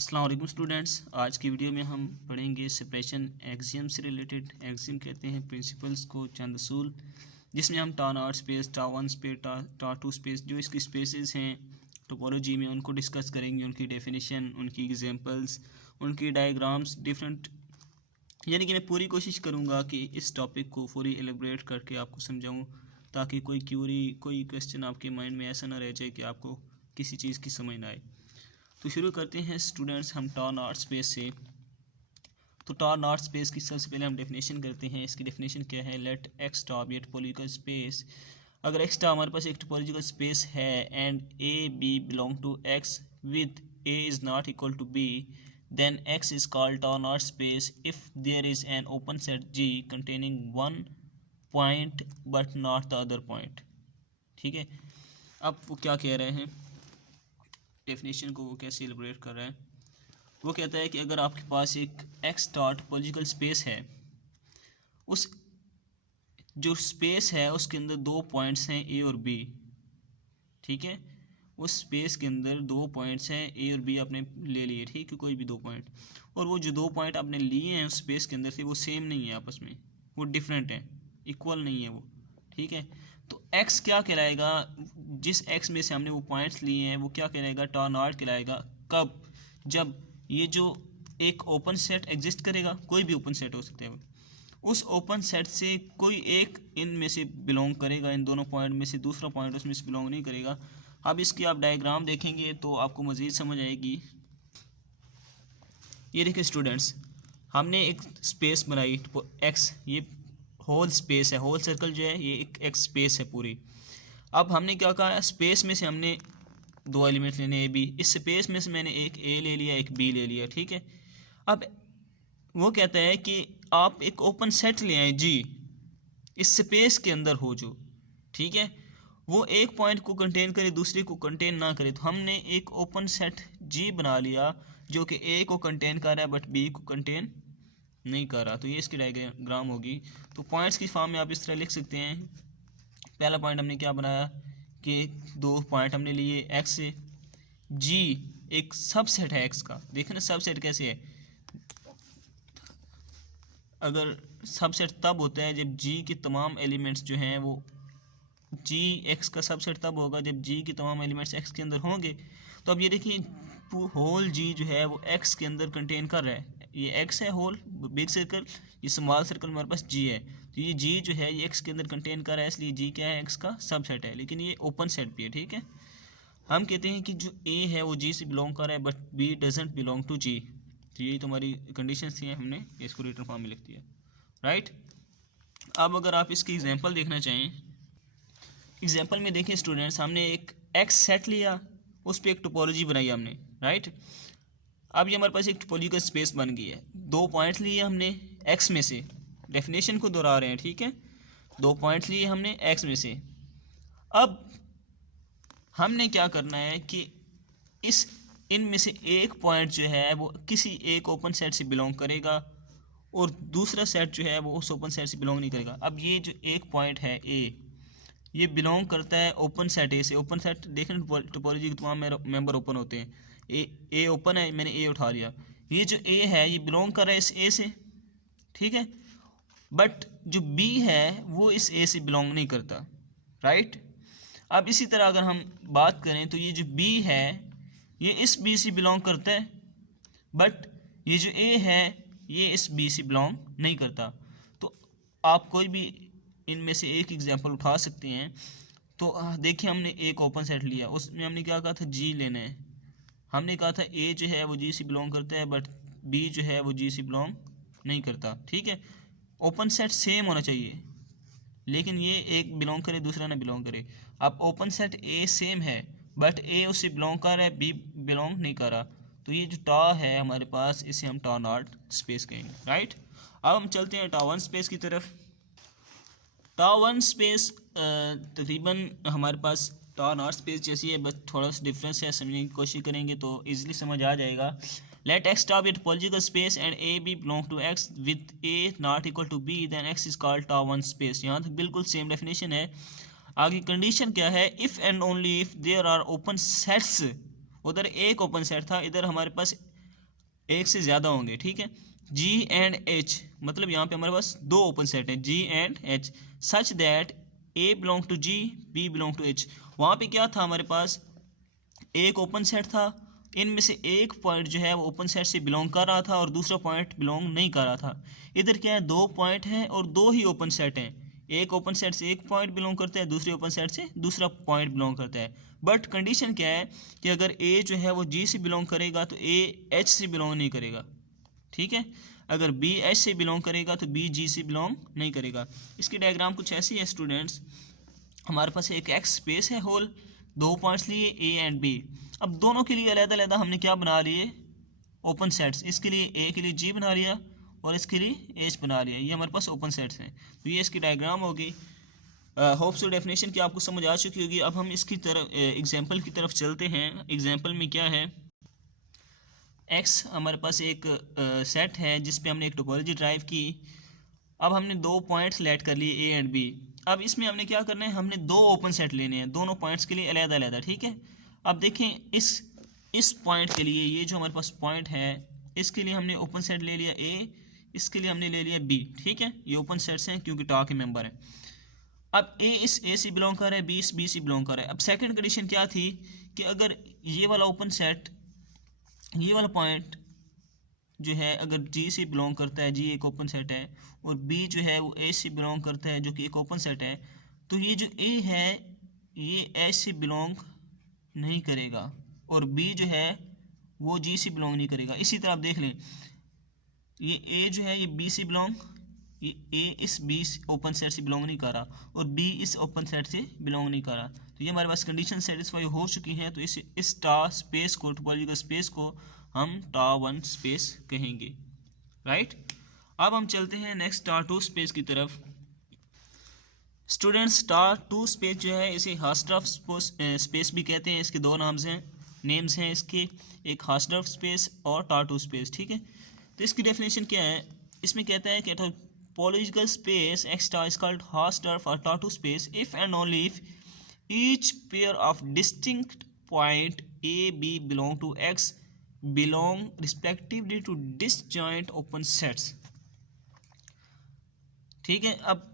अस्सलाम वालेकुम स्टूडेंट्स। आज की वीडियो में हम पढ़ेंगे सेपरेशन एक्सियम से रिलेटेड। एक्सियम कहते हैं प्रिंसिपल्स को, चंद असूल, जिसमें हम टा नॉट स्पेस, टा वन स्पेस, टा टू स्पेस, जो इसकी स्पेसेस हैं टोपोलॉजी में, उनको डिस्कस करेंगे। उनकी डेफिनेशन, उनकी एग्जांपल्स, उनकी डायग्राम्स, डिफरेंट, यानी कि मैं पूरी कोशिश करूँगा कि इस टॉपिक को पूरी एलेबरेट करके आपको समझाऊँ, ताकि कोई क्यूरी, कोई क्वेश्चन आपके माइंड में ऐसा ना रह जाए कि आपको किसी चीज़ की समझ ना आए। तो शुरू करते हैं स्टूडेंट्स हम टा नॉट स्पेस से। तो टा नॉट स्पेस की सबसे पहले हम डेफिनेशन करते हैं। इसकी डेफिनेशन क्या है? Let X tau be a topological space. अगर एक्स टा हमारे पास एक टोपोलॉजिकल स्पेस है and A B belong to X with A is not equal to B, then X is called tau naught space if there is an open set G containing one point but not the other point। ठीक है, अब वो क्या कह रहे हैं, definition को वो कैसे एलिब्रेट कर रहा है। वो कहता है कि अगर आपके पास एक एक्स स्टार टोपोलॉजिकल स्पेस है, उस जो स्पेस है उसके अंदर दो पॉइंट्स हैं ए और बी। ठीक है, उस स्पेस के अंदर दो पॉइंट्स हैं ए और बी आपने ले लिए, ठीक है, कोई भी दो पॉइंट, और वो जो दो पॉइंट आपने लिए हैं उस स्पेस के अंदर से, वो सेम नहीं है आपस में, वो डिफरेंट है, इक्वल नहीं है वो। ठीक है, तो x क्या कहलाएगा? जिस x में से हमने वो पॉइंट्स लिए हैं वो क्या कहलाएगा? टा नॉट कहलाएगा। कब? जब ये जो एक ओपन सेट एग्जिस्ट करेगा, कोई भी ओपन सेट हो सकता है, उस ओपन सेट से कोई एक इन में से बिलोंग करेगा, इन दोनों पॉइंट में से दूसरा पॉइंट उसमें से बिलोंग नहीं करेगा। अब इसकी आप डायग्राम देखेंगे तो आपको मज़ीद समझ आएगी। ये देखिए स्टूडेंट्स, हमने एक स्पेस बनाई एक्स, ये होल स्पेस है, होल सर्कल जो है ये एक स्पेस है पूरी। अब हमने क्या कहा, स्पेस में से हमने दो एलिमेंट लेने, ए बी। इस स्पेस में से मैंने एक ए ले लिया, एक बी ले लिया। ठीक है, अब वो कहता है कि आप एक ओपन सेट ले आए जी, इस स्पेस के अंदर हो जो, ठीक है, वो एक पॉइंट को कंटेन करे, दूसरे को कंटेन ना करे। तो हमने एक ओपन सेट जी बना लिया जो कि ए को कंटेन कर रहा है बट बी को कंटेन नहीं कर रहा। तो ये इसकी डायग्राम होगी। तो पॉइंट्स की फॉर्म में आप इस तरह लिख सकते हैं। पहला पॉइंट हमने क्या बनाया कि दो पॉइंट हमने लिए एक्स से, जी एक सबसेट है एक्स का। देखें ना सबसेट कैसे है, अगर सबसेट तब होता है जब जी के तमाम एलिमेंट्स जो हैं वो, जी एक्स का सबसेट तब होगा जब जी के तमाम एलिमेंट्स एक्स के अंदर होंगे। तो अब ये देखिए, होल जी जो है वो एक्स के अंदर कंटेन कर रहा है। ये एक्स है होल बिग सर्कल, ये स्मॉल सर्कल हमारे पास जी है। तो ये जी जो है ये एक्स के अंदर कंटेन कर रहा है, इसलिए जी क्या है? एक्स का सबसेट है, लेकिन ये ओपन सेट भी है। ठीक है, हम कहते हैं कि जो ए है वो जी से बिलोंग कर रहा है but B doesn't belong to G. तो यही तो हमारी कंडीशन थी, हमने इसको रिटर्न फॉर्म में लिख दिया। राइट, अब अगर आप इसकी एग्जाम्पल देखना चाहें, एग्जाम्पल में देखें स्टूडेंट्स, हमने एक एक्स सेट लिया, उस पर एक टोपोलॉजी बनाई हमने। राइट, अब ये हमारे पास एक टोपोलॉजिकल स्पेस बन गई है। दो पॉइंट्स लिए हमने एक्स में से, डेफिनेशन को दोहरा रहे हैं, ठीक है, दो पॉइंट्स लिए हमने एक्स में से। अब हमने क्या करना है कि इस इनमें से एक पॉइंट जो है वो किसी एक ओपन सेट से बिलोंग करेगा और दूसरा सेट जो है वो उस ओपन सेट से बिलोंग नहीं करेगा। अब ये जो एक पॉइंट है ए, ये बिलोंग करता है ओपन सेट ए से। ओपन सेट देखें, टोपोलॉजी के तमाम मेंबर ओपन होते हैं। ए ओपन है, मैंने ए उठा लिया। ये जो ए है ये बिलोंग कर रहा है इस ए से, ठीक है, बट जो बी है वो इस ए से बिलोंग नहीं करता। राइट, अब इसी तरह अगर हम बात करें तो ये जो बी है ये इस बी से बिलोंग करता है, बट ये जो ए है ये इस बी से बिलोंग नहीं करता। तो आप कोई भी इनमें से एक एग्जांपल उठा सकते हैं। तो देखिए, हमने एक ओपन सेट लिया, उसमें हमने क्या कहा था? जी लेना है। हमने कहा था ए जो है वो जी से बिलोंग करता है बट बी जो है वो जी से बिलोंग नहीं करता। ठीक है, ओपन सेट सेम होना चाहिए, लेकिन ये एक बिलोंग करे दूसरा ना बिलोंग करे। अब ओपन सेट ए सेम है बट ए उससे बिलोंग कर रहा है, बी बिलोंग नहीं कर रहा। तो ये जो टा है हमारे पास, इसे हम टा नॉट स्पेस कहेंगे। राइट, अब हम चलते हैं टा वन स्पेस की तरफ। टा वन स्पेस तकरीबन हमारे पास टा नॉट स्पेस जैसी है, बस थोड़ा सा डिफरेंस है, समझने की कोशिश करेंगे तो इजीली समझ आ जाएगा। Let X tau be topological space and A B belong to X with A not equal to B, then X is called tau one space. यहाँ तक बिल्कुल सेम डेफिनेशन है। आगे कंडीशन क्या है? If and only if there are open sets. उधर एक open set था, इधर हमारे पास एक से ज़्यादा होंगे, ठीक है। जी एंड एच मतलब यहाँ पे हमारे पास दो ओपन सेट है, G and H, such that A belong to G, B belong to H. वहाँ पे क्या था हमारे पास, एक ओपन सेट था, इनमें से एक पॉइंट जो है वो ओपन सेट से बिलोंग कर रहा था और दूसरा पॉइंट बिलोंग नहीं कर रहा था। इधर क्या है, दो पॉइंट हैं और दो ही ओपन सेट हैं, एक ओपन सेट से एक पॉइंट बिलोंग करता है, दूसरे ओपन सेट से दूसरा पॉइंट बिलोंग करता है। बट कंडीशन क्या है कि अगर ए जो है वो जी से बिलोंग करेगा तो ए एच से बिलोंग नहीं करेगा, ठीक है। अगर बी एच से बिलोंग करेगा तो बी जी से बिलोंग नहीं करेगा। इसकी डायग्राम कुछ ऐसी है स्टूडेंट्स, हमारे पास एक एक्स स्पेस है होल, दो पॉइंट्स लिए ए एंड बी। अब दोनों के लिए अलग अलग हमने क्या बना लिए, ओपन सेट्स। इसके लिए ए के लिए जी बना लिया और इसके लिए एच बना लिया, ये हमारे पास ओपन सेट्स हैं। तो ये इसकी डायग्राम होगी। होप सो डेफिनेशन की आपको समझ आ चुकी होगी। अब हम इसकी तरफ एग्जाम्पल की तरफ चलते हैं। एग्जाम्पल में क्या है, एक्स हमारे पास एक सेट है जिस पे हमने एक टोपोलॉजी ड्राइव की। अब हमने दो पॉइंट्स सेलेक्ट कर लिए ए एंड बी। अब इसमें हमने क्या करना है, हमने दो ओपन सेट लेने हैं दोनों पॉइंट्स के लिए अलग अलग, ठीक है। अब देखें इस पॉइंट के लिए, ये जो हमारे पास पॉइंट है इसके लिए हमने ओपन सेट ले लिया ए, इसके लिए हमने ले लिया बी, ठीक है। ये ओपन सेट्स हैं क्योंकि टा के मेंबर हैं। अब ए इस ए से बिलोंग कर रहा है, बी इस बी से बिलोंग कर रहा है। अब सेकंड कंडीशन क्या थी कि अगर ये वाला ओपन सेट, ये वाला पॉइंट जो है अगर जी से बिलोंग करता है, जी एक ओपन सेट है, और बी जो है वो ए से बिलोंग करता है जो कि एक ओपन सेट है, तो ये जो ए है ये एच से बिलोंग नहीं करेगा और बी जो है वो जी से बिलोंग नहीं करेगा। इसी तरह आप देख लें, ये ए जो है ये बी से बिलोंग, ये ए इस बी ओपन सेट से बिलोंग नहीं कर रहा और बी इस ओपन सेट से बिलोंग नहीं कर रहा। तो ये हमारे पास कंडीशन सेटिस्फाई हो चुकी हैं। तो इस टा स्पेस को, टोपोलॉजिकल स्पेस को हम टा वन स्पेस कहेंगे, राइट। अब हम चलते हैं नेक्स्ट टा टू स्पेस की तरफ। स्टूडेंट्स टा टू स्पेस जो है इसे हार्ट्सडॉर्फ स्पेस भी कहते हैं। इसके दो नेम्स हैं इसके, एक हार्ट्सडॉर्फ स्पेस और टा टू स्पेस, ठीक है। तो इसकी डेफिनेशन क्या है, इसमें कहता है कि topological space X star is called Hausdorff और T two space if and only if each pair of distinct point A, B belong to X belong respectively to disjoint open sets, ठीक है। अब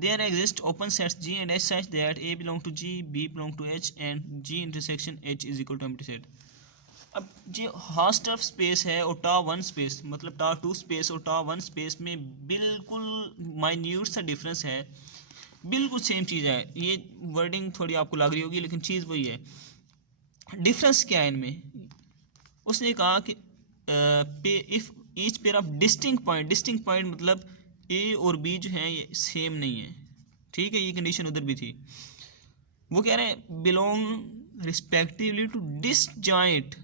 there exist open sets G and H such that A belong to G, B belong to H and G intersection H is equal to empty set। अब जो हार्ट्सडॉर्फ space है और टा one space, मतलब टा टू स्पेस और टा one space में बिल्कुल माइन्यूट सा डिफरेंस है, बिल्कुल सेम चीज़ है। ये वर्डिंग थोड़ी आपको लग रही होगी लेकिन चीज़ वही है। डिफरेंस क्या है इनमें, उसने कहा कि if each pair of distinct point मतलब ए और बी जो है ये सेम नहीं है, ठीक है। ये कंडीशन उधर भी थी। वो कह रहे हैं belong respectively to disjoint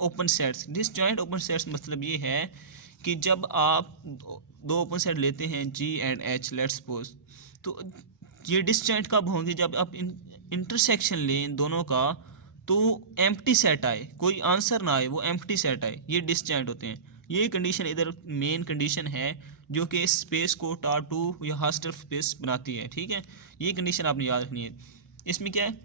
open sets. Disjoint open sets मतलब ये है कि जब आप दो ओपन सेट लेते हैं जी एंड एच लेट्स सपोज, तो ये डिसजॉइंट कब होंगे, जब आप इंटरसेक्शन लें दोनों का तो एम्प्टी सेट आए, कोई आंसर ना आए, वो एम्प्टी सेट आए, ये डिसजॉइंट होते हैं। ये कंडीशन इधर मेन कंडीशन है जो कि स्पेस को टा टू या हार्ट्सडॉर्फ स्पेस बनाती है, ठीक है। ये कंडीशन आपने याद रखनी है। इसमें क्या है,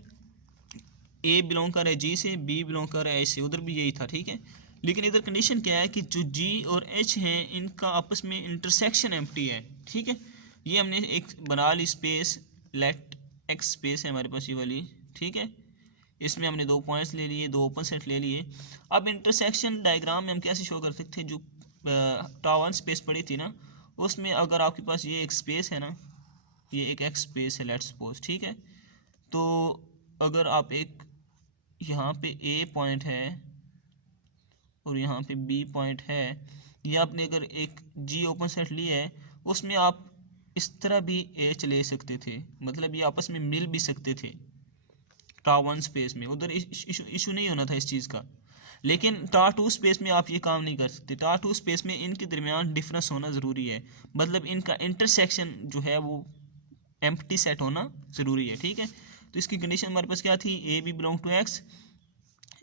ए बिलोंग कर रहा है जी से, बी बिलोंग कर रहा है एच से, उधर भी यही था, ठीक है। लेकिन इधर कंडीशन क्या है कि जो जी और एच हैं इनका आपस में इंटरसेक्शन एम्प्टी है, ठीक है। ये हमने एक बना ली स्पेस, लेट एक्स स्पेस है हमारे पास ये वाली, ठीक है। इसमें हमने दो पॉइंट्स ले लिए, दो ओपन सेट ले लिए। अब इंटरसेक्शन डायग्राम में हम कैसे शो कर सकते हैं, जो टा वन स्पेस पड़ी थी ना, उसमें अगर आपके पास ये एक स्पेस है ना, ये एक एक्स स्पेस है लेट्स सपोज, ठीक है। तो अगर आप एक यहाँ पे ए पॉइंट है और यहाँ पे बी पॉइंट है, या आपने अगर एक जी ओपन सेट लिया है, उसमें आप इस तरह भी एच ले सकते थे, मतलब ये आपस में मिल भी सकते थे टा वन स्पेस में, उधर इशू नहीं होना था इस चीज़ का। लेकिन टा टू स्पेस में आप ये काम नहीं कर सकते। टा टू स्पेस में इनके दरमियान डिफरेंस होना ज़रूरी है, मतलब इनका इंटरसेक्शन जो है वो एम्प्टी सेट होना ज़रूरी है, ठीक है। तो इसकी कंडीशन हमारे पास क्या थी, A B belong to X,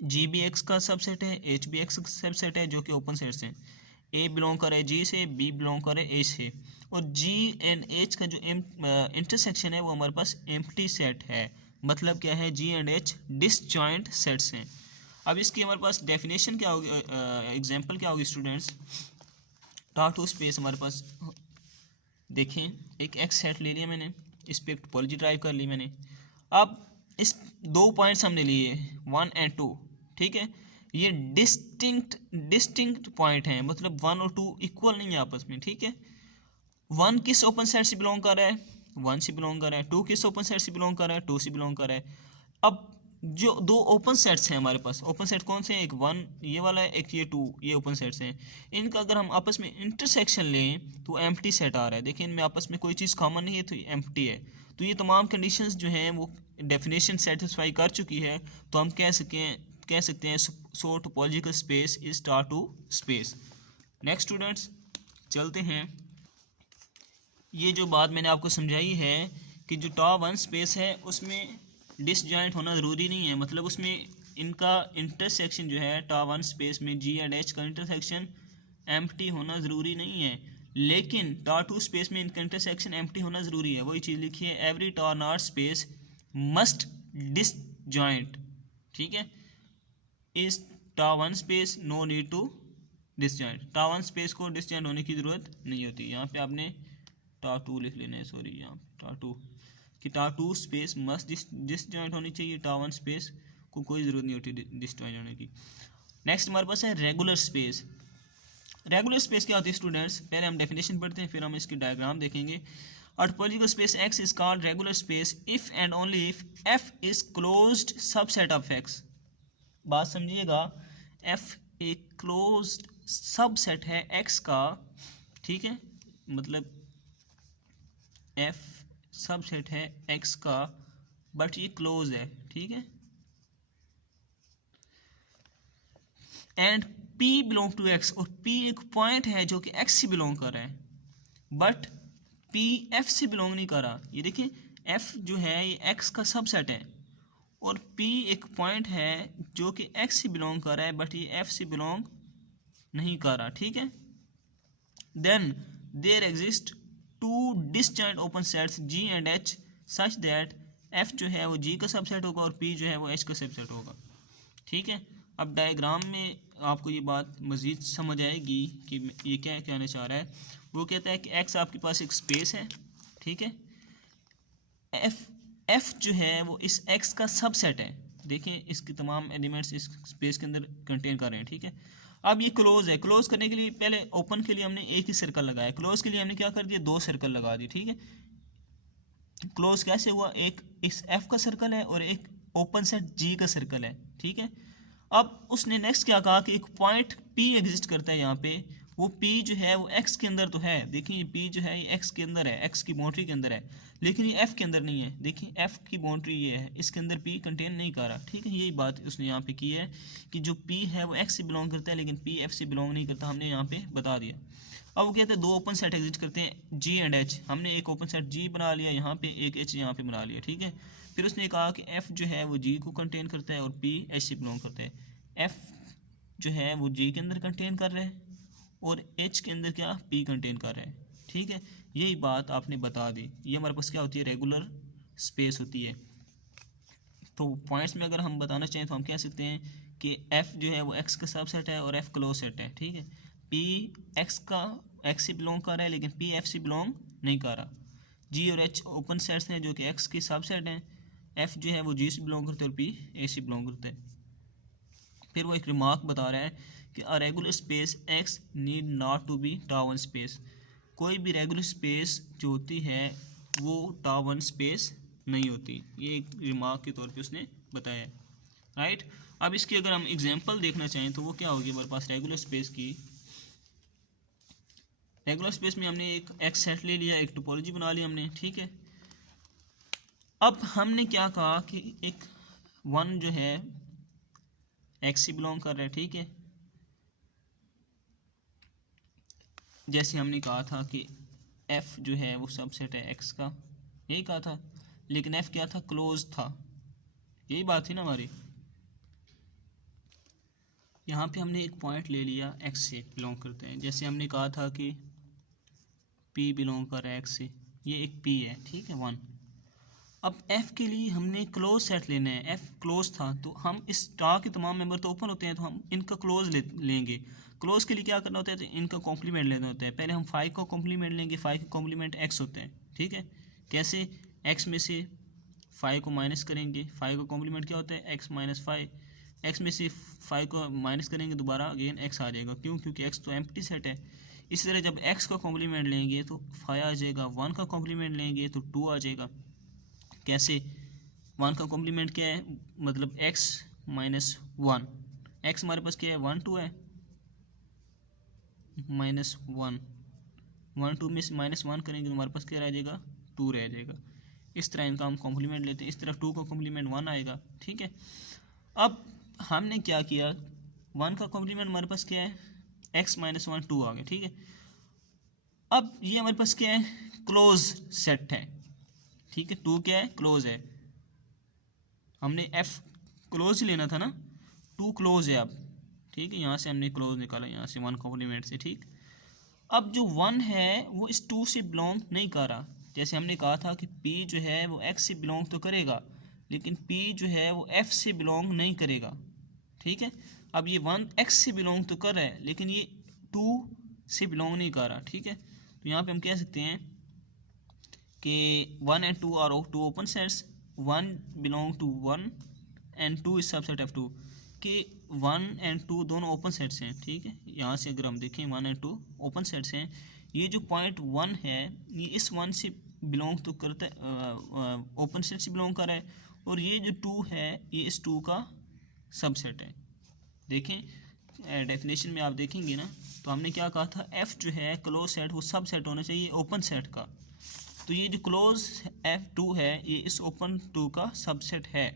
G be X का सबसेट है, एच बी एक्स का सबसेट है जो कि ओपन सेट्स हैं। ए बिलोंग करे जी से, बी बिलोंग करे एच से, और जी एंड एच का जो इंटरसेक्शन है वो हमारे पास एम्प्टी सेट है। मतलब क्या है, G and H disjoint sets हैं। अब इसकी हमारे पास डेफिनेशन क्या होगी, एग्जांपल क्या होगी स्टूडेंट्स। टाटू स्पेस हमारे पास देखें, एक एक्स सेट ले लिया मैंने, इस पर एक टोपोलॉजी ड्राइव कर ली मैंने। अब इस दो पॉइंट्स हमने लिए 1 और 2, ठीक है। ये डिस्टिंक्ट पॉइंट हैं, मतलब 1 और 2 इक्वल नहीं है आपस में, ठीक है। 1 किस ओपन सेट से बिलोंग कर रहा है, 1 से बिलोंग कर रहा है। 2 किस ओपन सेट से बिलोंग कर रहा है, 2 से बिलोंग कर रहा है। अब जो दो ओपन सेट्स हैं हमारे पास, ओपन सेट कौन से हैं, एक 1 ये वाला है, एक ये 2, ये ओपन सेट्स हैं। इनका अगर हम आपस में इंटरसेक्शन लें तो एम्प्टी सेट आ रहा है। देखिए इनमें आपस में कोई चीज़ कॉमन नहीं है तो ये एम्प्टी है। तो ये तमाम कंडीशंस जो हैं वो डेफिनेशन सेटिस्फाई कर चुकी है। तो हम कह सकते हैं so topological space is T two space. Next students चलते हैं, ये जो बात मैंने आपको समझाई है कि जो टॉ 1 स्पेस है उसमें डिसजॉइंट होना ज़रूरी नहीं है, मतलब उसमें इनका इंटरसेक्शन जो है टॉ 1 स्पेस में जी एंड एच का इंटरसेक्शन एम्प्टी होना ज़रूरी नहीं है, लेकिन टॉ 2 स्पेस में इनका इंटरसेक्शन एम्प्टी होना ज़रूरी है। वही चीज़ लिखी है, every tau naught space must disjoint, ठीक है, is tau 1 space no need to disjoint. Tau 1 space को डिसजॉइंट होने की ज़रूरत नहीं होती। यहाँ पे आपने टॉ 2 लिख लेना है, सॉरी यहाँ टॉ 2 कि टॉ 2 स्पेस मस्ट डिसजॉइंट होनी चाहिए, टॉ 1 स्पेस को कोई ज़रूरत नहीं होती डिसजॉइंट होने की। नेक्स्ट हमारे पास है रेगुलर स्पेस। रेगुलर स्पेस क्या होती है स्टूडेंट्स, पहले हम डेफिनेशन पढ़ते हैं फिर हम इसकी डायग्राम देखेंगे। A topological space X is called regular space if and only if F is closed subset of X। बात समझिएगा, F एक क्लोज्ड सबसेट है X का, ठीक है, मतलब F सबसेट है X का बट ये क्लोज है, ठीक है। And P belong to X, और P एक पॉइंट है जो कि X से बिलोंग कर रहा है, बट P F से बिलोंग नहीं कर रहा। ये देखिए F जो है ये X का सबसेट है और P एक पॉइंट है जो कि X से बिलोंग कर रहा है बट ये F से बिलोंग नहीं कर रहा, ठीक है। Then there exist two disjoint open sets G and H such that F जो है वो G का सबसेट होगा और P जो है वो H का सबसेट होगा, ठीक है। अब डायग्राम में आपको ये बात मज़ीद समझ आएगी कि ये क्या कहना चाह रहा है। वो कहता है कि X आपके पास एक स्पेस है, ठीक है। F जो है वो इस X का सबसेट है। देखें इसके तमाम एलिमेंट्स इस स्पेस के अंदर कंटेन कर रहे हैं, ठीक है। अब ये क्लोज है, क्लोज करने के लिए पहले ओपन के लिए हमने एक ही सर्कल लगाया, क्लोज के लिए हमने क्या कर दिया, 2 सर्कल लगा दिए, ठीक है। क्लोज कैसे हुआ, एक इस F का सर्कल है और एक ओपन सेट G का सर्कल है, ठीक है। अब उसने नेक्स्ट क्या कहा कि एक पॉइंट P एग्जिस्ट करता है यहाँ पे, वो P जो है वो X के अंदर तो है, देखिए ये P जो है ये X के अंदर है, X की बाउंड्री के अंदर है, लेकिन ये F के अंदर नहीं है। देखिए F की बाउंड्री ये है, इसके अंदर P कंटेन नहीं कर रहा, ठीक है। यही बात उसने यहाँ पे की है कि जो P है वो X से बिलोंग करता है लेकिन P F से बिलोंग नहीं करता, हमने यहाँ पे बता दिया। अब वो कहते हैं 2 ओपन सेट एग्जिस्ट करते हैं G एंड H, हमने एक ओपन सेट G बना लिया यहाँ पे, एक H यहाँ पे बना लिया, ठीक है। फिर उसने कहा कि F जो है वो G को कंटेन करता है और P H से बिलोंग करता है। F जो है वो G के अंदर कंटेन कर रहा है और H के अंदर क्या P कंटेन कर रहा है, ठीक है। यही बात आपने बता दी। ये हमारे पास क्या होती है, रेगुलर स्पेस होती है। तो पॉइंट्स में अगर हम बताना चाहें तो हम कह सकते हैं कि F जो है वो X का सबसेट है और F क्लोज सेट है, ठीक है। P X से बिलोंग कर रहा है लेकिन P F से बिलोंग नहीं कर रहा। G और H ओपन सेट्स हैं जो कि X के सबसेट हैं, F जो है वो G से बिलोंग करते हैं और P A से बिलोंग करते हैं। फिर वो एक रिमार्क बता रहा है कि a regular space X need not to be tau 1 space. कोई भी रेगुलर स्पेस जो होती है वो टॉ 1 स्पेस नहीं होती, ये एक रिमार्क के तौर पे उसने बताया है, राइट। अब इसकी अगर हम एग्जांपल देखना चाहें तो वो क्या होगी हमारे पास रेगुलर स्पेस की। रेगुलर स्पेस में हमने एक X सेट ले लिया, एक टोपोलॉजी बना ली हमने, ठीक है। अब हमने क्या कहा कि एक 1 जो है X से बिलोंग कर रहा है, ठीक है। जैसे हमने कहा था कि F जो है वो सबसेट है X का, यही कहा था, लेकिन F क्या था, क्लोज था, यही बात थी ना हमारी। यहाँ पे हमने एक पॉइंट ले लिया X से बिलोंग करते हैं, जैसे हमने कहा था कि P बिलोंग कर रहा है X से, ये एक P है, ठीक है 1। अब एफ के लिए हमने क्लोज सेट लेना है, एफ क्लोज था तो हम इस स्टार के तमाम मेंबर तो ओपन होते हैं, तो हम इनका क्लोज लेंगे। क्लोज के लिए क्या करना होता है, तो इनका कॉम्प्लीमेंट लेना होता है। पहले हम 5 का कॉम्प्लीमेंट लेंगे, 5 का कॉम्प्लीमेंट एक्स होते हैं, ठीक है। कैसे, एक्स में से 5 को माइनस करेंगे, 5 का कॉम्प्लीमेंट क्या होता है, एक्स माइनस 5, एक्स में से 5 को माइनस करेंगे दोबारा अगेन एक्स आ जाएगा, क्यों, क्योंकि एक्स तो एम्प्टी सेट है। इसी तरह जब एक्स का कॉम्प्लीमेंट लेंगे तो 5 आ जाएगा, 1 का कॉम्प्लीमेंट लेंगे तो 2 आ जाएगा। कैसे, 1 का कॉम्प्लीमेंट क्या है, मतलब x माइनस 1, एक्स हमारे पास क्या है 1 2 है, माइनस 1, 1 2 में से माइनस 1 करेंगे तो हमारे पास क्या रह जाएगा 2 रह जाएगा। इस तरह इनका हम कॉम्प्लीमेंट लेते हैं, इस तरह 2 का कॉम्प्लीमेंट 1 आएगा, ठीक है। अब हमने क्या किया, 1 का कॉम्प्लीमेंट हमारे पास क्या है, x माइनस 1 2 आ गया, ठीक है। अब ये हमारे पास क्या है, क्लोज सेट है, ठीक है। 2 क्या है, क्लोज है, हमने f क्लोज ही लेना था ना, 2 क्लोज है अब, ठीक है। यहाँ से हमने क्लोज निकाला, यहाँ से 1 कॉम्प्लीमेंट से, ठीक। अब जो 1 है वो इस 2 से बिलोंग नहीं कर रहा। जैसे हमने कहा था कि p जो है वो x से बिलोंग तो करेगा, लेकिन p जो है वो f से बिलोंग नहीं करेगा, ठीक है। अब ये 1 x से बिलोंग तो कर रहा है, लेकिन ये 2 से बिलोंग नहीं कर रहा, ठीक है। तो यहाँ पे हम कह सकते हैं कि 1 and 2 are 2 open sets, 1 belong to 1 and 2 is subset of 2, कि 1 एंड 2 दोनों ओपन सेट्स हैं, ठीक है। यहाँ से अगर हम देखें 1 एंड 2 ओपन सेट्स हैं, ये जो पॉइंट 1 है ये इस 1 से बिलोंग तो करता है, ओपन सेट से बिलोंग कर रहा है, और ये जो 2 है ये इस 2 का सबसेट है। देखें डेफिनेशन में आप देखेंगे ना, तो हमने क्या कहा था, एफ जो है क्लोज सेट वो सबसेट होना चाहिए ओपन सेट का, तो ये जो क्लोज F2 है ये इस ओपन 2 का सबसेट है,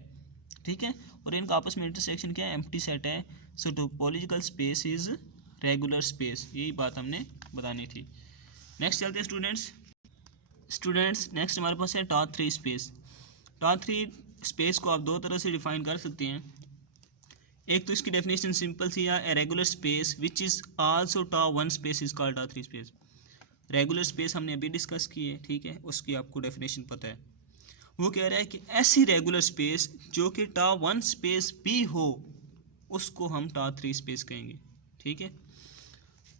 ठीक है। और इनका आपस में इंटरसेक्शन क्या है, एम्प्टी सेट है। So topological space is regular space, यही बात हमने बतानी थी। नेक्स्ट चलते हैं स्टूडेंट्स, नेक्स्ट हमारे पास है टार 3 स्पेस। टार 3 स्पेस को आप दो तरह से डिफाइन कर सकते हैं। एक तो इसकी डेफिनेशन सिंपल सी है, a regular space which is also tar 1 space is called tar 3 space. Regular space हमने अभी डिस्कस की है, ठीक है, उसकी आपको डेफिनेशन पता है। वो कह रहा है कि ऐसी रेगुलर स्पेस जो कि टार 1 स्पेस भी हो उसको हम टार 3 स्पेस कहेंगे, ठीक है।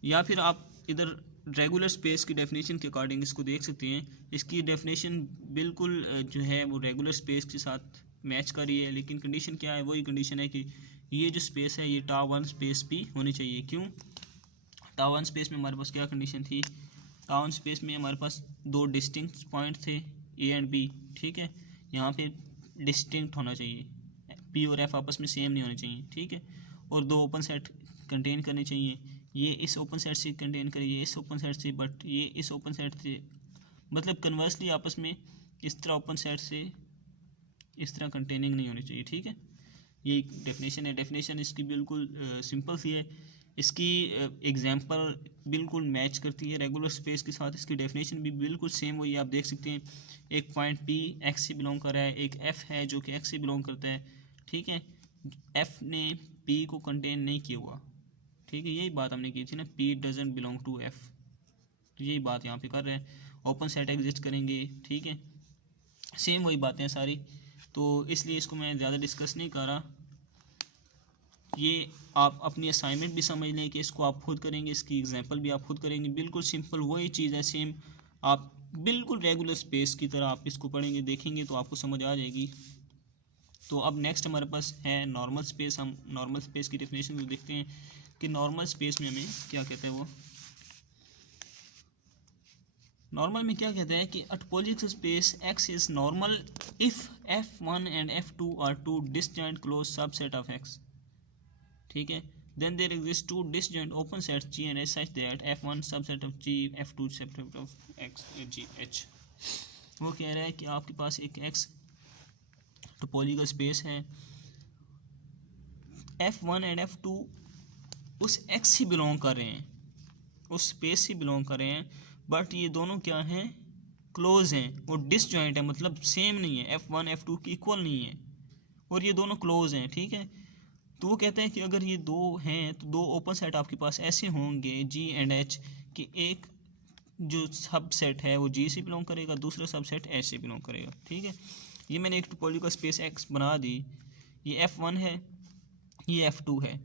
या फिर आप इधर रेगुलर स्पेस की डेफिनेशन के अकॉर्डिंग इसको देख सकते हैं। इसकी डेफिनेशन बिल्कुल जो है वो रेगुलर स्पेस के साथ मैच कर रही है, लेकिन कंडीशन क्या है, वही कंडीशन है कि ये जो स्पेस है ये टार 1 स्पेस भी होनी चाहिए। क्यों, टार 1 स्पेस में हमारे पास क्या कंडीशन थी, टार 1 स्पेस में हमारे पास 2 डिस्टिंक्ट पॉइंट थे ए एंड बी, ठीक है। यहाँ पे डिस्टिंक्ट होना चाहिए, पी और एफ आपस में सेम नहीं होने चाहिए, ठीक है। और 2 ओपन सेट कंटेन करने चाहिए, ये इस ओपन सेट से कंटेन करे, ये इस ओपन सेट से, बट ये इस ओपन सेट से, मतलब कन्वर्सली आपस में इस तरह ओपन सेट से इस तरह कंटेनिंग नहीं होनी चाहिए, ठीक है। ये डेफिनेशन है, डेफिनेशन इसकी बिल्कुल सिंपल सी है। इसकी एग्जांपल बिल्कुल मैच करती है रेगुलर स्पेस के साथ, इसकी डेफिनेशन भी बिल्कुल सेम वही आप देख सकते हैं। एक पॉइंट पी एक्स से बिलोंग कर रहा है, एक एफ है जो कि एक्स से बिलोंग करता है, ठीक है। एफ ने पी को कंटेन नहीं किया हुआ, ठीक है, यही बात हमने की थी ना, P doesn't belong to F, तो यही बात यहाँ पे कर रहे हैं। ओपन सेट एग्जिस्ट करेंगे, ठीक है, सेम वही बातें हैं सारी, तो इसलिए इसको मैं ज़्यादा डिस्कस नहीं कर रहा। ये आप अपनी असाइनमेंट भी समझ लें कि इसको आप खुद करेंगे, इसकी एग्जांपल भी आप खुद करेंगे, बिल्कुल सिंपल वही चीज़ है सेम, आप बिल्कुल रेगुलर स्पेस की तरह आप इसको पढ़ेंगे, देखेंगे तो आपको समझ आ जाएगी। तो अब नेक्स्ट हमारे पास है नॉर्मल स्पेस। हम नॉर्मल स्पेस की डेफिनेशन को देखते हैं कि नॉर्मल स्पेस में हमें क्या कहते हैं। वो नॉर्मल में क्या कहते हैं कि a topological space X is normal if F1 and F2 are 2 disjoint close subset of X, ठीक है। Then there exist 2 disjoint open sets G and H such that F1 subset of G, F2 subset of X, G, H। वो कह रहा है कि आपके पास एक X topological space है, F1 एंड F2 उस X से बिलोंग कर रहे हैं, उस स्पेस से बिलोंग कर रहे हैं, बट ये दोनों क्या हैं, क्लोज हैं, वो डिसजॉइंट है, मतलब सेम नहीं है, F1 F2 की इक्वल नहीं है, और ये दोनों क्लोज हैं, ठीक है। तो वो कहते हैं कि अगर ये दो हैं तो 2 ओपन सेट आपके पास ऐसे होंगे G एंड H कि एक जो सबसेट है वो G से बिलोंग करेगा, दूसरा सबसेट H से बिलोंग करेगा, ठीक है। ये मैंने एक टोपोलॉजिकल स्पेस एक्स बना दी, ये F1 है, ये F2 है।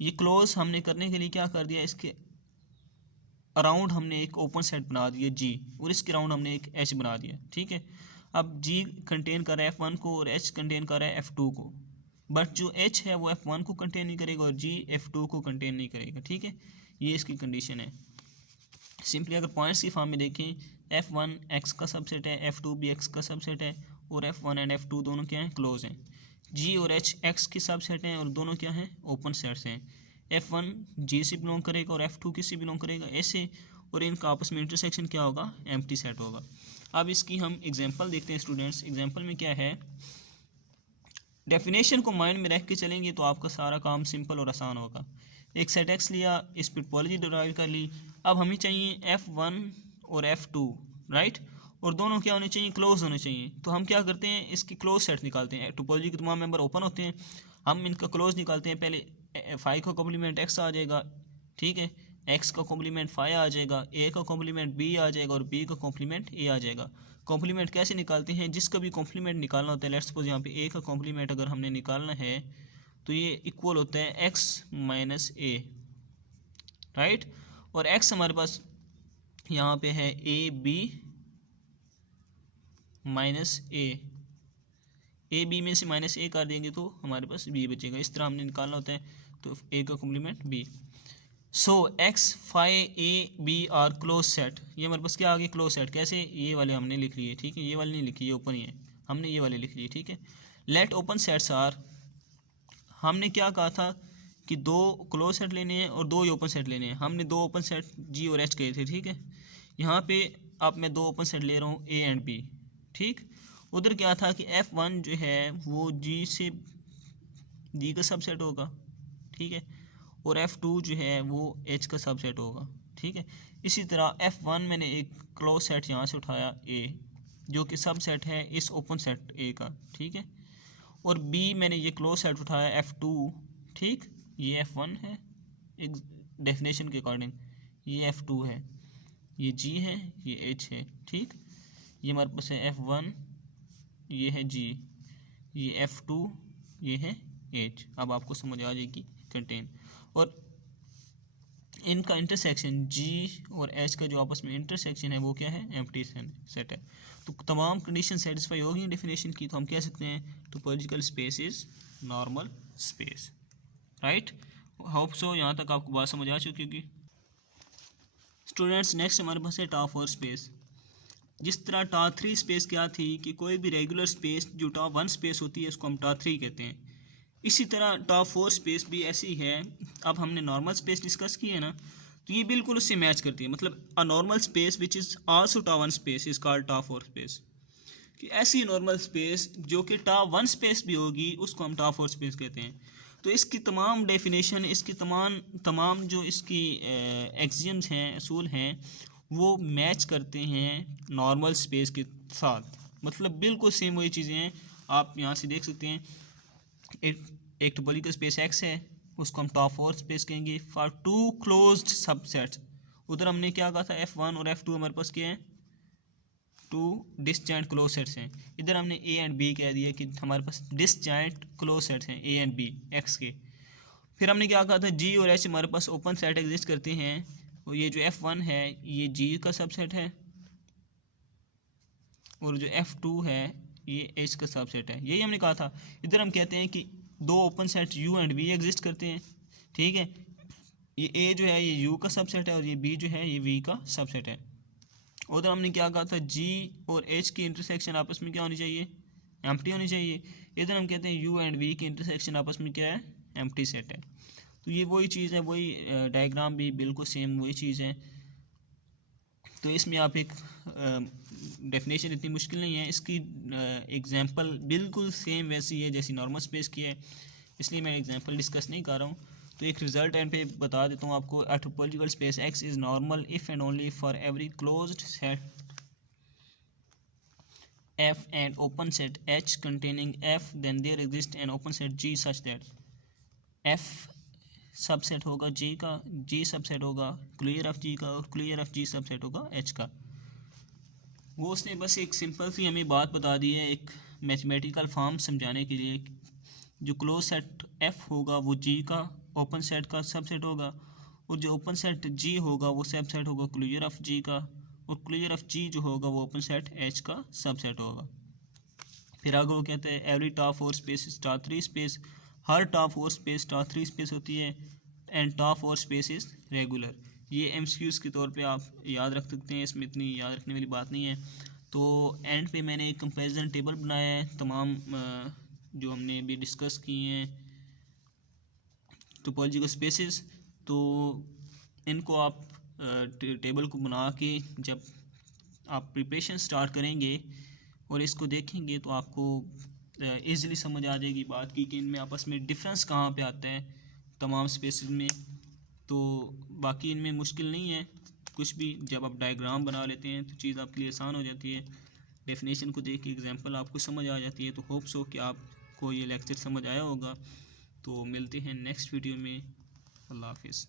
ये क्लोज हमने करने के लिए क्या कर दिया, इसके अराउंड हमने एक ओपन सेट बना दिया G, और इसके अराउंड हमने एक H बना दिया, ठीक है। अब G कंटेन कर रहा है F1 को और H कंटेन कर रहा है F2 को, बट जो H है वो F1 को कंटेन नहीं करेगा और G F2 को कंटेन नहीं करेगा, ठीक है। ये इसकी कंडीशन है। सिंपली अगर पॉइंट्स की फॉर्म में देखें, F1 X का सबसेट है, F2 भी X का सबसेट है, और F1 एंड F2 दोनों क्या हैं, क्लोज हैं। G और H X के सबसेट हैं और दोनों क्या हैं, ओपन सेट्स हैं। F1 G से बिलोंग करेगा और F2 किससे बिलोंग करेगा, A से, और इनका आपस में इंटरसेक्शन क्या होगा, एम्प्टी सेट होगा। अब इसकी हम एग्जांपल देखते हैं स्टूडेंट्स। एग्जांपल में क्या है, डेफिनेशन को माइंड में रख के चलेंगे तो आपका सारा काम सिंपल और आसान होगा। एक सेट एक्स लिया, इस पर टोपोलॉजी डिराइव कर ली। अब हमें चाहिए F1 और F2, राइट, और दोनों क्या होने चाहिए, क्लोज होने चाहिए। तो हम क्या करते हैं, इसकी क्लोज सेट निकालते हैं। टोपोलॉजी के तमाम मेंबर ओपन होते हैं, हम इनका क्लोज निकालते हैं। पहले फाई का कॉम्प्लीमेंट एक्स आ जाएगा, ठीक है, एक्स का कॉम्प्लीमेंट फाई आ जाएगा, ए का कॉम्प्लीमेंट बी आ जाएगा और बी का कॉम्प्लीमेंट ए आ जाएगा। कॉम्प्लीमेंट कैसे निकालते हैं, जिसका भी कॉम्प्लीमेंट निकालना होता है, लेट्स सपोज यहाँ पे ए का कॉम्प्लीमेंट अगर हमने निकालना है तो ये इक्वल होता है एक्स माइनस ए, राइट, और एक्स हमारे पास यहाँ पे है A B minus A B में से माइनस ए कर देंगे तो हमारे पास बी बचेगा। इस तरह हमने निकालना होता है, तो ए का complement B. So X phi A B are close set, ये हमारे पास क्या आ गया, क्लोज सेट। कैसे, ये वाले हमने लिख लिए, ठीक है, ये वाले नहीं लिखी, ये ओपन ही है, हमने ये वाले लिख लिए, ठीक है। लेट ओपन सेट्स आर, हमने क्या कहा था कि दो क्लोज सेट लेने हैं और दो ही ओपन सेट लेने हैं। हमने दो ओपन सेट जी और एच कहे थे, ठीक है। यहाँ पे अब मैं दो ओपन सेट ले रहा हूँ ए एंड बी, ठीक। उधर क्या था कि F1 जो है वो जी से जी का सबसेट होगा, ठीक है, और F2 जो है वो H का सबसेट होगा, ठीक है। इसी तरह F1 मैंने एक क्लोज सेट यहाँ से उठाया A, जो कि सबसेट है इस ओपन सेट A का, ठीक है, और B मैंने ये क्लोज सेट उठाया F2, ठीक, ये F1 है एक डेफिनेशन के अकॉर्डिंग, ये F2 है, ये G है, ये H है, ठीक। ये हमारे पास है F1, ये है G, ये F2, ये है H। अब आपको समझ आ जाएगी कंटेन, और इनका इंटरसेक्शन G और H का जो आपस में इंटरसेक्शन है वो क्या है, एम्प्टी सेट है। तो तमाम कंडीशन सेटिस्फाई होगी डेफिनेशन की, तो हम कह सकते हैं topological space is normal space, right. Hope so यहाँ तक आपको बात समझ आ चुकी होगी स्टूडेंट्स। नेक्स्ट हमारे पास है टॉप 4 स्पेस। जिस तरह टॉप 3 स्पेस क्या थी कि कोई भी रेगुलर स्पेस जो टॉप 1 स्पेस होती है उसको हम टॉप 3 कहते हैं, इसी तरह टॉप 4 स्पेस भी ऐसी है। अब हमने नॉर्मल स्पेस डिस्कस की है ना, तो ये बिल्कुल उससे मैच करती है। मतलब a normal space which is also top 1 space is called top 4 space, कि ऐसी नॉर्मल स्पेस जो कि टॉप 1 स्पेस भी होगी उसको हम टॉप 4 स्पेस कहते हैं। तो इसकी तमाम डेफिनेशन, इसकी तमाम जो इसकी एक्सियम्स हैं, असूल हैं, वो मैच करते हैं नॉर्मल स्पेस के साथ। मतलब बिल्कुल सेम वही चीज़ें हैं। आप यहाँ से देख सकते हैं, एक टोपोलॉजिकल स्पेस एक्स है, उसको हम टॉप 4 स्पेस कहेंगे फॉर टू क्लोज्ड सबसेट्स। उधर हमने क्या कहा था, F1 और F2 हमारे पास क्या है, टू डिसजॉइंट क्लोज सेट्स हैं। इधर हमने ए एंड बी कह दिया कि हमारे पास डिसजॉइंट क्लोज सेट्स हैं ए एंड बी एक्स के। फिर हमने क्या कहा था, जी और एच हमारे पास ओपन सेट एग्जिस्ट करते हैं, और ये जो F1 है ये जी का सबसेट है, और जो F2 है ये H का सबसेट है। यही हमने कहा था। इधर हम कहते हैं कि दो open set U and V exist करते हैं, ठीक है। ये A जो है ये U का सबसेट है और ये B जो है ये V का सबसेट है। उधर हमने क्या कहा था, G और H की इंटरसेक्शन आपस में क्या होनी चाहिए, एम्प्टी होनी चाहिए। इधर हम कहते हैं U एंड V की इंटरसेक्शन आपस में क्या है, एम्प्टी सेट है। तो ये वही चीज़ है, वही डायग्राम भी बिल्कुल सेम वही चीज़ है। तो इसमें आप एक डेफिनेशन इतनी मुश्किल नहीं है, इसकी एग्जांपल बिल्कुल सेम वैसी है जैसी नॉर्मल स्पेस की है, इसलिए मैं एग्जांपल डिस्कस नहीं कर रहा हूँ। तो एक रिजल्ट एंड पे बता देता हूँ आपको। अ topological space x is normal if and only for every closed set F and open set H containing F, then there exists an open set G such that F subset होगा G का, G subset होगा clear of G का, और clear of G subset होगा H का। वो उसने बस एक सिंपल सी हमें बात बता दी है, एक मैथमेटिकल फॉर्म समझाने के लिए। जो क्लोज सेट एफ होगा वो जी का ओपन सेट का सबसेट होगा, और जो ओपन सेट जी होगा वो सबसेट होगा क्लोजर ऑफ जी का, और क्लोजर ऑफ जी जो होगा वो ओपन सेट एच का सबसेट होगा। फिर आगे वो कहते हैं every top four space star three space, हर top four space star three space होती है, and top four space is regular. ये एमसीक्यूज़ के तौर पे आप याद रख सकते हैं, इसमें इतनी याद रखने वाली बात नहीं है। तो एंड पे मैंने एक कंपैरिजन टेबल बनाया है, तमाम जो हमने अभी डिस्कस किए हैं टोपोलॉजिकल स्पेसेस। तो इनको आप टेबल को बना के जब आप प्रिपरेशन स्टार्ट करेंगे और इसको देखेंगे तो आपको ईज़िली समझ आ जाएगी बात की कि इनमें आपस में डिफरेंस कहाँ पे आता है तमाम स्पेसेस में। तो बाकी इनमें मुश्किल नहीं है कुछ भी, जब आप डायग्राम बना लेते हैं तो चीज़ आपके लिए आसान हो जाती है। डेफिनेशन को देख के एग्जांपल आपको समझ आ जाती है। तो होप सो कि आपको ये लेक्चर समझ आया होगा। तो मिलते हैं नेक्स्ट वीडियो में। अल्लाह हाफिज़।